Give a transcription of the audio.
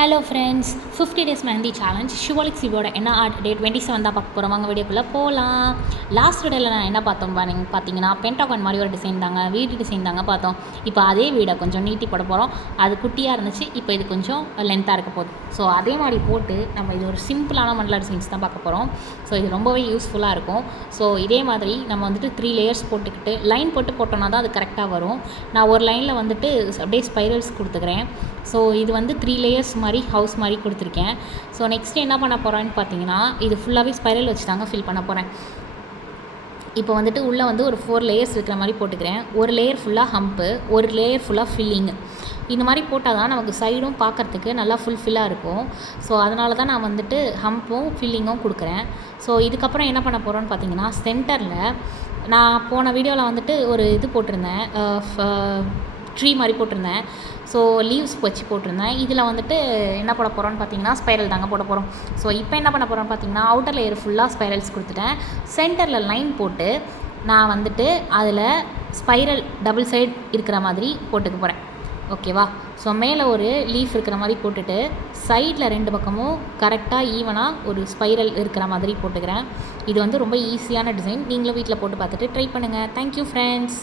Hello friends, 50 days mehndi challenge ஷுவலிக் சிவோட என்ன ஆர்ட் டே 27 தான் பார்க்க போகிறோம். வாங்க வீடியோக்குள்ளே போகலாம். லாஸ்ட் வீடியோவில் நான் என்ன பார்த்தோம் பார்த்தீங்கன்னா பென்டாகான் மாதிரி ஒரு டிசைன் தாங்க, வீடு டிசைன் தாங்க பார்த்தோம். இப்போ அதே வீடை கொஞ்சம் நீட்டி போட போகிறோம். அது குட்டியாக இருந்துச்சு, இப்போ இது கொஞ்சம் லென்த்தாக இருக்க போகுது. ஸோ அதே மாதிரி போட்டு நம்ம இது ஒரு சிம்பிளான மண்டலா டிசைன்ஸ் தான் பார்க்க போகிறோம். ஸோ இது ரொம்பவே யூஸ்ஃபுல்லாக இருக்கும். ஸோ இதே மாதிரி நம்ம வந்துட்டு 3 லேயர்ஸ் போட்டுக்கிட்டு லைன் போட்டோன்னா தான் அது கரெக்டாக வரும். நான் ஒரு லைனில் வந்துட்டு அப்படியே ஸ்பைரல்ஸ் கொடுத்துக்கிறேன். ஸோ இது வந்து 3 லேயர்ஸ் மாதிரி ஹவுஸ் மாதிரி கொடுத்துருக்கேன். ஸோ நெக்ஸ்ட்டு என்ன பண்ண போகிறேன்னு பார்த்தீங்கன்னா, இது ஃபுல்லாகவே ஸ்பைரல் வச்சு தாங்க ஃபில் பண்ண போகிறேன். இப்போ வந்துட்டு உள்ளே வந்து ஒரு 4 லேயர்ஸ் இருக்கிற மாதிரி போட்டுக்கிறேன். ஒரு லேயர் ஃபுல்லாக ஹம்ப்பு, ஒரு லேயர் ஃபுல்லாக ஃபில்லிங்கு. இந்த மாதிரி போட்டால் தான் நமக்கு சைடும் பார்க்குறதுக்கு நல்லா ஃபுல்ஃபில்லாக இருக்கும். ஸோ அதனால தான் நான் வந்துட்டு ஹம்பும் ஃபில்லிங்கும் கொடுக்குறேன். ஸோ இதுக்கப்புறம் என்ன பண்ண போகிறோன்னு பார்த்தீங்கன்னா, சென்டரில் நான் போன வீடியோவில் வந்துட்டு ஒரு இது போட்டிருந்தேன், ட்ரீ மாதிரி போட்டிருந்தேன். ஸோ லீவ்ஸ் வச்சு போட்டிருந்தேன். இதில் வந்துட்டு என்ன போட போகிறோன்னு பார்த்தீங்கன்னா, ஸ்பைரல் தாங்க போட போகிறோம். ஸோ இப்போ என்ன பண்ண போகிறோன்னு பார்த்தீங்கன்னா, அவுட்டர் லேயர் ஃபுல்லாக ஸ்பைரல்ஸ் கொடுத்துட்டேன். சென்டரில் லைன் போட்டு நான் வந்துட்டு அதில் ஸ்பைரல் டபுள் சைடு இருக்கிற மாதிரி போட்டுக்க போகிறேன். ஓகேவா? ஸோ மேலே ஒரு லீஃப் இருக்கிற மாதிரி போட்டுட்டு சைடில் 2 பக்கமும் கரெக்டாக ஈவனாக ஒரு ஸ்பைரல் இருக்கிற மாதிரி போட்டுக்கிறேன். இது வந்து ரொம்ப ஈஸியான டிசைன். நீங்களும் வீட்டில் போட்டு பார்த்துட்டு ட்ரை பண்ணுங்கள். Thank you friends.